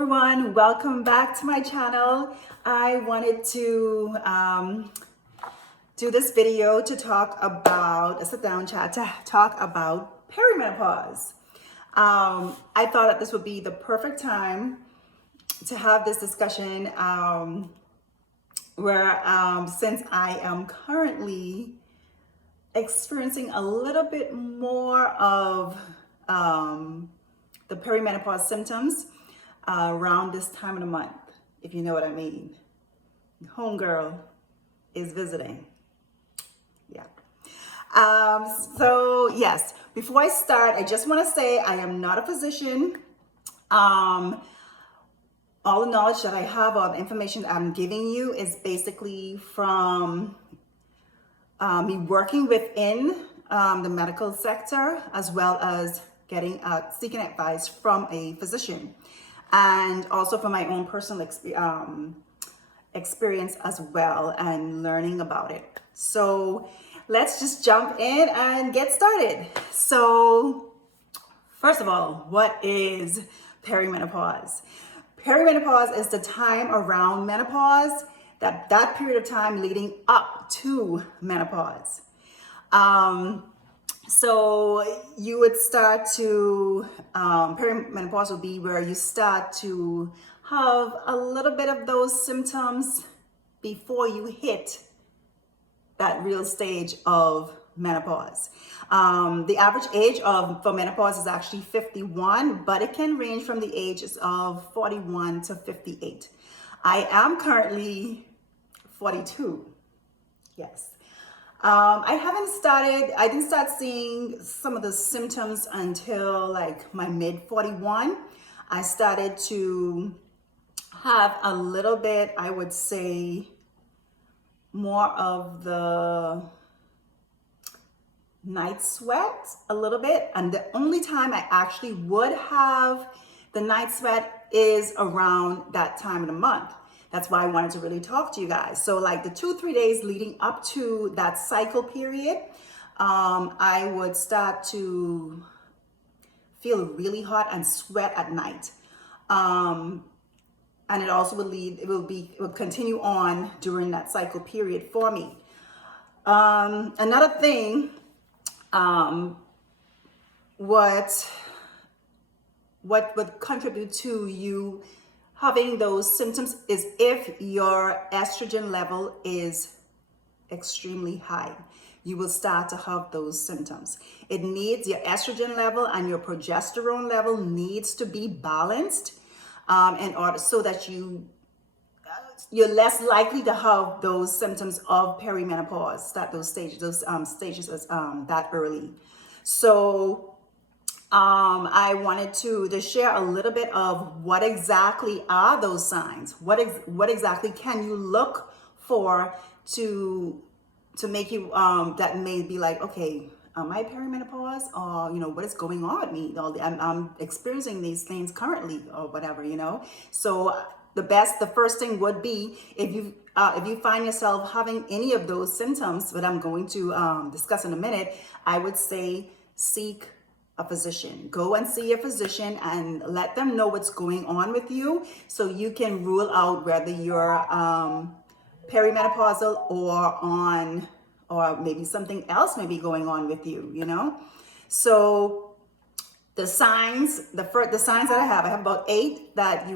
everyone, welcome back to my channel. I wanted to do this video to talk about a sit down chat to talk about perimenopause. I thought that this would be the perfect time to have this discussion where since I am currently experiencing a little bit more of the perimenopause symptoms around this time of the month, if you know what I mean. Homegirl is visiting. Yeah. So yes, before I start, I just want to say I am not a physician. All the knowledge that I have, all the information that I'm giving you is basically from me working within the medical sector, as well as seeking advice from a physician, and also from my own personal experience as well, and learning about it. So let's just jump in and get started. So first of all, what is perimenopause? Perimenopause is the time around menopause, that period of time leading up to menopause. So you would start to, perimenopause will be where you start to have a little bit of those symptoms before you hit that real stage of menopause. The average age for menopause is actually 51, but it can range from the ages of 41 to 58. I am currently 42. Yes. I didn't start seeing some of the symptoms until like my mid 41. I started to have a little bit, I would say, more of the night sweat a little bit. And the only time I actually would have the night sweat is around that time of the month. That's why I wanted to really talk to you guys. So like the 2-3 days leading up to that cycle period, I would start to feel really hot and sweat at night. And it also will continue on during that cycle period for me. Another thing, what would contribute to you having those symptoms is if your estrogen level is extremely high. You will start to have those symptoms. It needs your estrogen level and your progesterone level needs to be balanced in order so that you're less likely to have those symptoms of perimenopause, those stages as that early. So I wanted to share a little bit of what exactly are those signs. What exactly can you look for to make you that may be like, okay, am I perimenopause, or what is going on with me? I'm experiencing these things currently, or whatever, So the first thing would be if you find yourself having any of those symptoms that I'm going to discuss in a minute, I would say seek a physician. Go and see a physician and let them know what's going on with you, so you can rule out whether you're perimenopausal or maybe something else may be going on with you. So the signs that I have about 8 that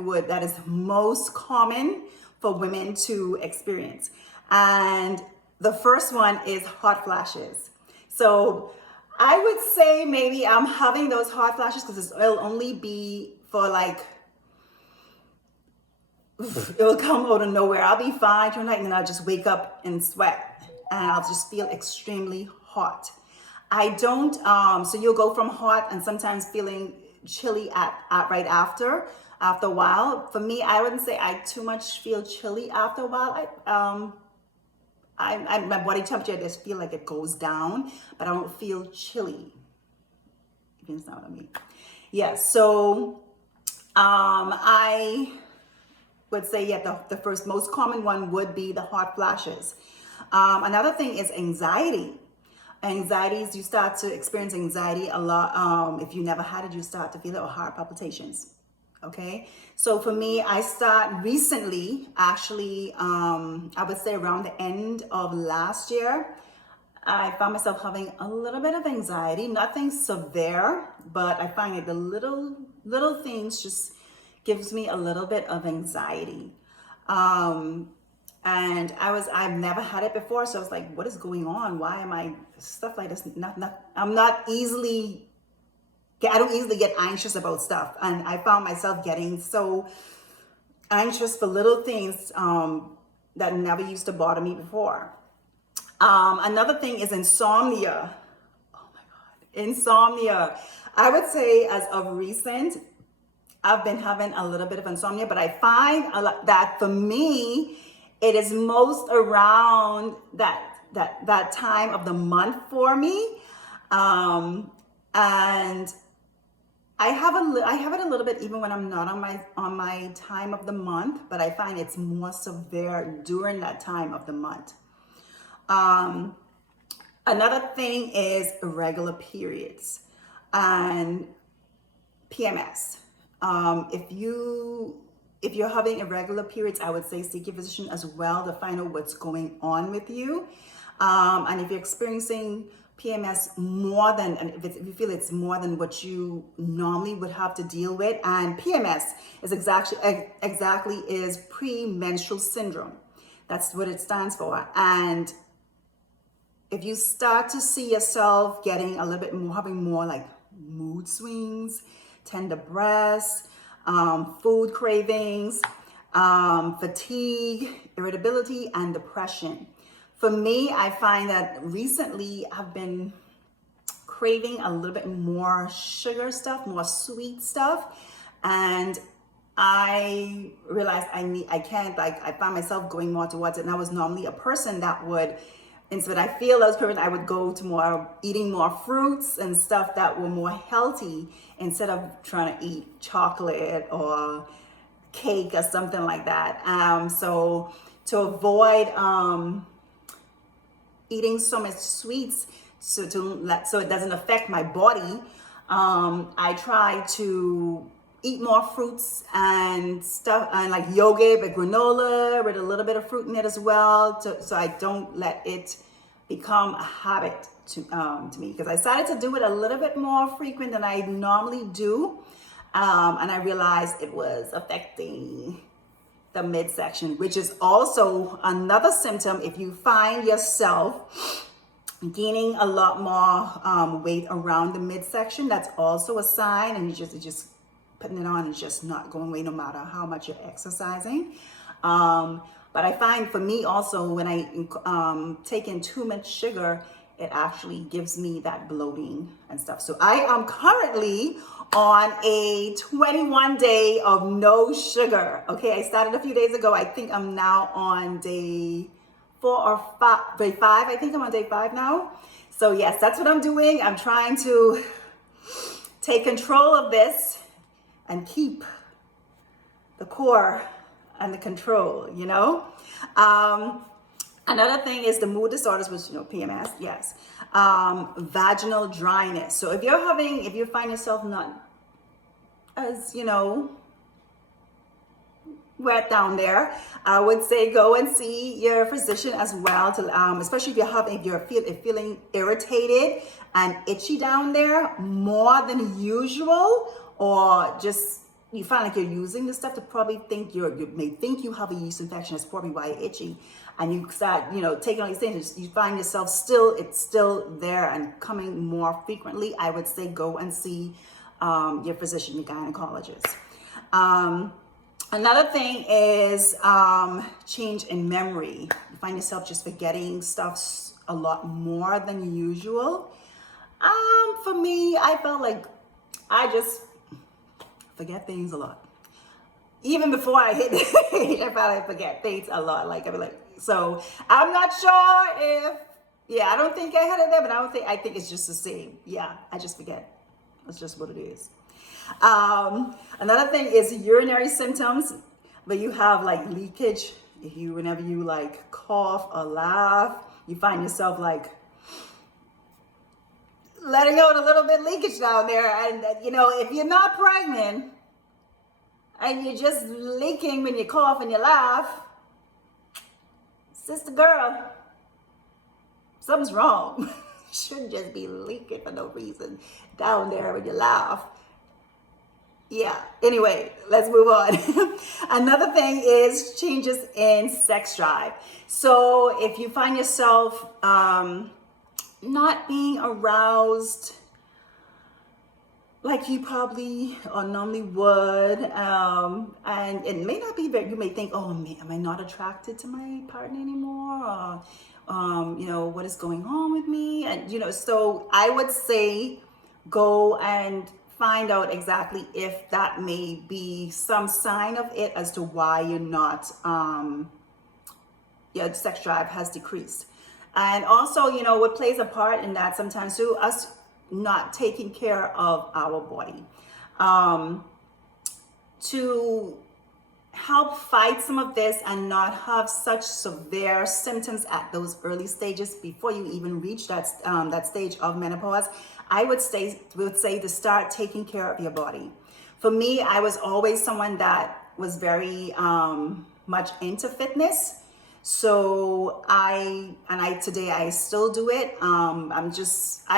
is most common for women to experience. And the first one is hot flashes. So I would say maybe I'm having those hot flashes because it'll only be for like, it will come out of nowhere. I'll be fine tonight, and then I'll just wake up and sweat, and I'll just feel extremely hot. I don't, so you'll go from hot and sometimes feeling chilly at right after a while. For me, I wouldn't say I too much feel chilly after a while. My body temperature, I just feel like it goes down, but I don't feel chilly, if you understand what I mean. Yeah, so I would say, the first most common one would be the hot flashes. Another thing is anxiety. Anxieties, you start to experience anxiety a lot. If you never had it, you start to feel it, or heart palpitations. Okay, so for me, I start recently, actually, I would say around the end of last year, I found myself having a little bit of anxiety, nothing severe, but I find it the little things just gives me a little bit of anxiety. Um, and I've never had it before, so I was like, what is going on? Why am I stuff like this? I'm not easily I don't easily get anxious about stuff. And I found myself getting so anxious for little things that never used to bother me before. Another thing is insomnia. Oh my God, insomnia. I would say as of recent, I've been having a little bit of insomnia, but I find that for me, it is most around that time of the month for me. And I have it a little bit even when I'm not on my time of the month, but I find it's more severe during that time of the month. Um, Another thing is irregular periods and PMS. If you're having irregular periods, I would say seek your physician as well to find out what's going on with you. And if you're experiencing PMS more than, and if you feel it's more than what you normally would have to deal with, and PMS is exactly is premenstrual syndrome. That's what it stands for. And if you start to see yourself getting a little bit more, having more like mood swings, tender breasts, food cravings, fatigue, irritability, and depression. For me, I find that recently I've been craving a little bit more sugar stuff, more sweet stuff. And I realized I can't, like, I found myself going more towards it. And I was normally a person that would, instead I feel as current, I would go to more eating more fruits and stuff that were more healthy instead of trying to eat chocolate or cake or something like that. So to avoid eating so much sweets, so it doesn't affect my body, I try to eat more fruits and stuff, and like yogurt, but granola with a little bit of fruit in it as well, so I don't let it become a habit to me, because I started to do it a little bit more frequent than I normally do, and I realized it was affecting the midsection, which is also another symptom. If you find yourself gaining a lot more weight around the midsection, that's also a sign, and you just putting it on and just not going away no matter how much you're exercising. But I find for me also, when I take in too much sugar, it actually gives me that bloating and stuff. So I am currently on a 21 day of no sugar. Okay, I started a few days ago. I think I'm now on day 4 or 5, day 5. I think I'm on day 5 now. So yes, that's what I'm doing. I'm trying to take control of this and keep the core and the control, you know? Another thing is the mood disorders, which, PMS, yes. Vaginal dryness. So if you find yourself not as, wet down there, I would say go and see your physician as well, to especially if you're feeling irritated and itchy down there more than usual, or just you find like you're using the stuff to probably think you may think you have a yeast infection. That's probably why you're itchy, and you start taking all these things. You find yourself it's still there and coming more frequently. I would say go and see your physician, your gynecologist. Another thing is change in memory. You find yourself just forgetting stuff a lot more than usual. For me, I felt like I just forget things a lot. Even before I hit the age, I probably forget things a lot. Like, I'd be like, so I'm not sure I don't think I had it there, but I think it's just the same. Yeah, I just forget. That's just what it is. Another thing is urinary symptoms, but you have like leakage. Whenever you like cough or laugh, you find yourself like letting out a little bit leakage down there. And if you're not pregnant, and you're just leaking when you cough and you laugh, sister girl, something's wrong. You shouldn't just be leaking for no reason down there when you laugh. Yeah, anyway, let's move on. Another thing is changes in sex drive. So if you find yourself not being aroused like you probably or normally would, and it may not be that you may think, oh, am I not attracted to my partner anymore, or what is going on with me? And so I would say go and find out exactly if that may be some sign of it as to why you're not your sex drive has decreased. And also, what plays a part in that sometimes too, us not taking care of our body. To help fight some of this and not have such severe symptoms at those early stages before you even reach that stage of menopause, I would say to start taking care of your body. For me, I was always someone that was very much into fitness. So today I still do it. I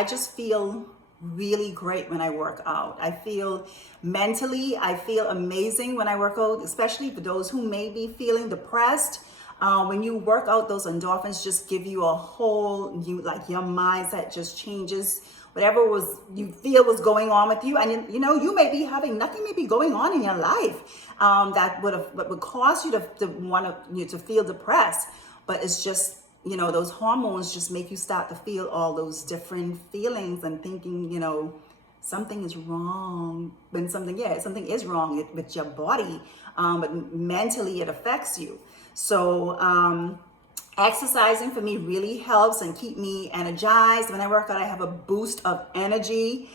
just feel really great when I work out. I feel amazing when I work out, especially for those who may be feeling depressed. When you work out, those endorphins just give you a whole new, like your mindset just changes. Whatever you feel was going on with you, and you may be having nothing may be going on in your life that would cause you to want to feel depressed, but it's just those hormones just make you start to feel all those different feelings and thinking something is wrong when something is wrong with your body, but mentally it affects you. So exercising for me really helps and keep me energized. When I work out, I have a boost of energy.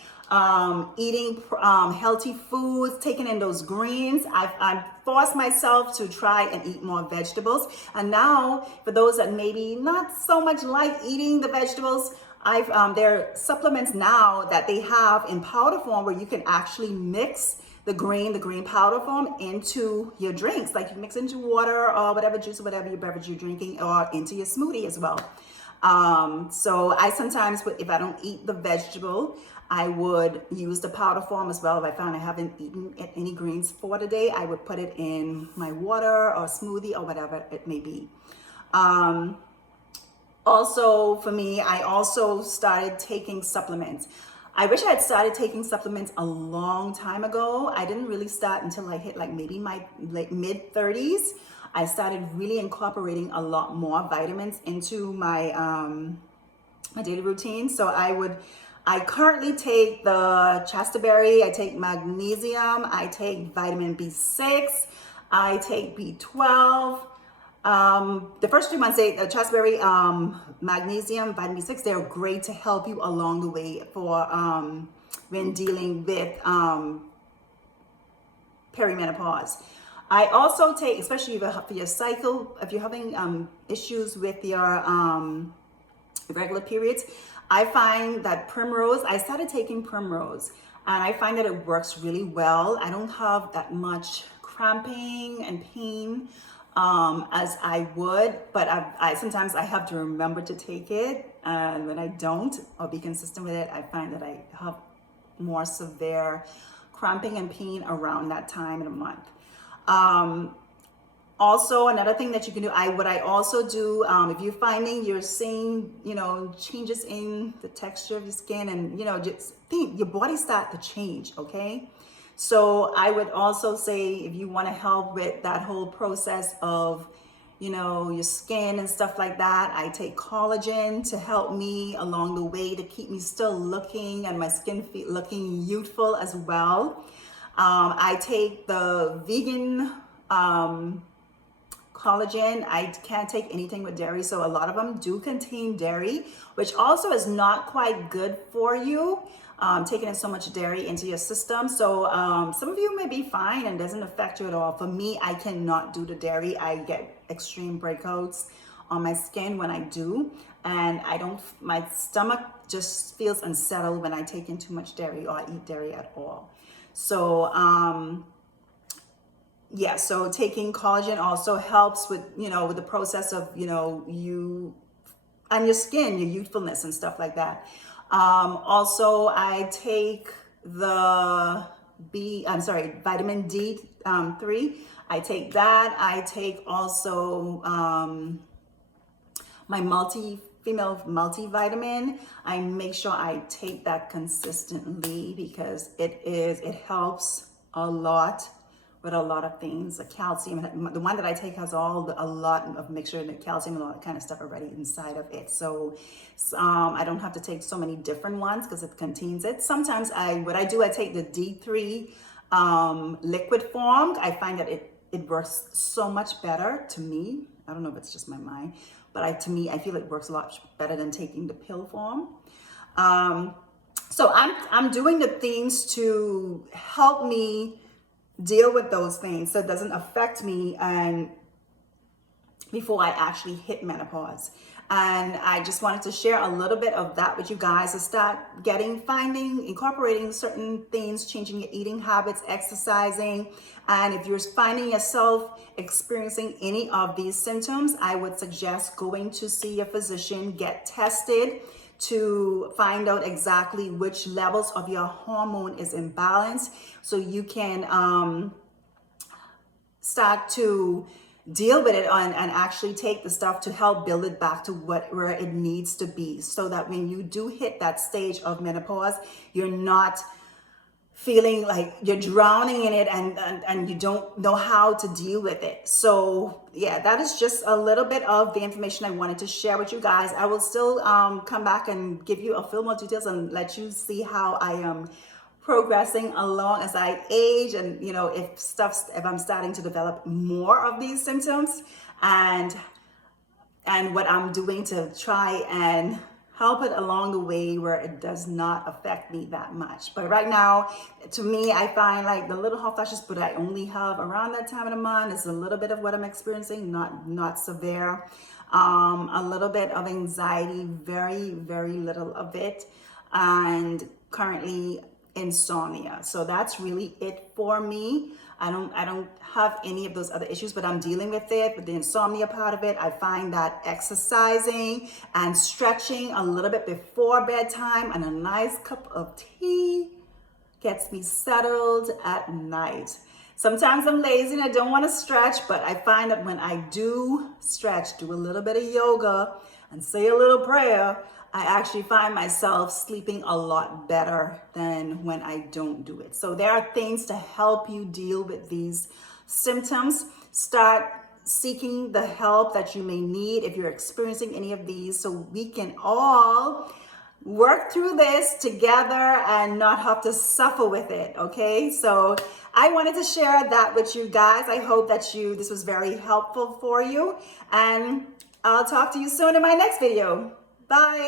Eating healthy foods, taking in those greens. I've forced myself to try and eat more vegetables. And now, for those that maybe not so much like eating the vegetables, there are supplements now that they have in powder form where you can actually mix the green powder form into your drinks. Like you mix into water or whatever juice or whatever your beverage you're drinking, or into your smoothie as well. So I sometimes, if I don't eat the vegetable, I would use the powder form as well. If I found I haven't eaten any greens for the day, I would put it in my water or smoothie or whatever it may be. Also, for me, I also started taking supplements. I wish I had started taking supplements a long time ago. I didn't really start until I hit like maybe my mid 30s. I started really incorporating a lot more vitamins into my my daily routine. So I currently take the chasteberry, I take magnesium, I take vitamin B6, I take B12. The first 3 months, chasteberry, magnesium, vitamin B6, they're great to help you along the way for when dealing with perimenopause. I also take, especially for your cycle, if you're having issues with your regular periods, I find that primrose, I started taking primrose, and I find that it works really well. I don't have that much cramping and pain as I would, but I sometimes I have to remember to take it, and when I don't or be consistent with it, I find that I have more severe cramping and pain around that time in a month. Also, another thing that you can do, what I also do, if you're finding you're seeing, changes in the texture of your skin, and, just think your body start to change, okay? So I would also say, if you want to help with that whole process of, your skin and stuff like that, I take collagen to help me along the way to keep me still looking and my skin looking youthful as well. I take the vegan collagen. I can't take anything with dairy, so a lot of them do contain dairy, which also is not quite good for you, taking in so much dairy into your system. So some of you may be fine and doesn't affect you at all. For me, I cannot do the dairy. I get extreme breakouts on my skin when I do, and my stomach just feels unsettled when I take in too much dairy or eat dairy at all. So yeah, so taking collagen also helps with, with the process of, you and your skin, your youthfulness and stuff like that. Also, I take vitamin D 3. I take that. I take also my female multivitamin. I make sure I take that consistently because it helps a lot with a lot of things. The calcium, the one that I take has a lot of mixture and calcium and all that kind of stuff already inside of it. So I don't have to take so many different ones because it contains it. Sometimes I take the D3 liquid form. I find that it works so much better to me. I don't know if it's just my mind, but to me, I feel it works a lot better than taking the pill form. So I'm doing the things to help me deal with those things so it doesn't affect me and before I actually hit menopause. And I just wanted to share a little bit of that with you guys to start incorporating certain things, changing your eating habits, exercising. And if you're finding yourself experiencing any of these symptoms, I would suggest going to see your physician, get tested to find out exactly which levels of your hormone is imbalanced so you can start to deal with it and actually take the stuff to help build it back to where it needs to be so that when you do hit that stage of menopause, you're not feeling like you're drowning in it and you don't know how to deal with it. So yeah, that is just a little bit of the information I wanted to share with you guys. I will still come back and give you a few more details and let you see how I am progressing along as I age, and if I'm starting to develop more of these symptoms and what I'm doing to try and help it along the way where it does not affect me that much. But right now, to me, I find like the little hot flashes, but I only have around that time of the month is a little bit of what I'm experiencing, not severe. A little bit of anxiety, very, very little of it. And currently insomnia. So that's really it for me. I don't have any of those other issues, but I'm dealing with it, with the insomnia part of it. I find that exercising and stretching a little bit before bedtime and a nice cup of tea gets me settled at night. Sometimes I'm lazy and I don't want to stretch, but I find that when I do stretch, do a little bit of yoga and say a little prayer, I actually find myself sleeping a lot better than when I don't do it. So there are things to help you deal with these symptoms. Start seeking the help that you may need if you're experiencing any of these so we can all work through this together and not have to suffer with it. Okay, so I wanted to share that with you guys. I hope that this was very helpful for you, and I'll talk to you soon in my next video. Bye.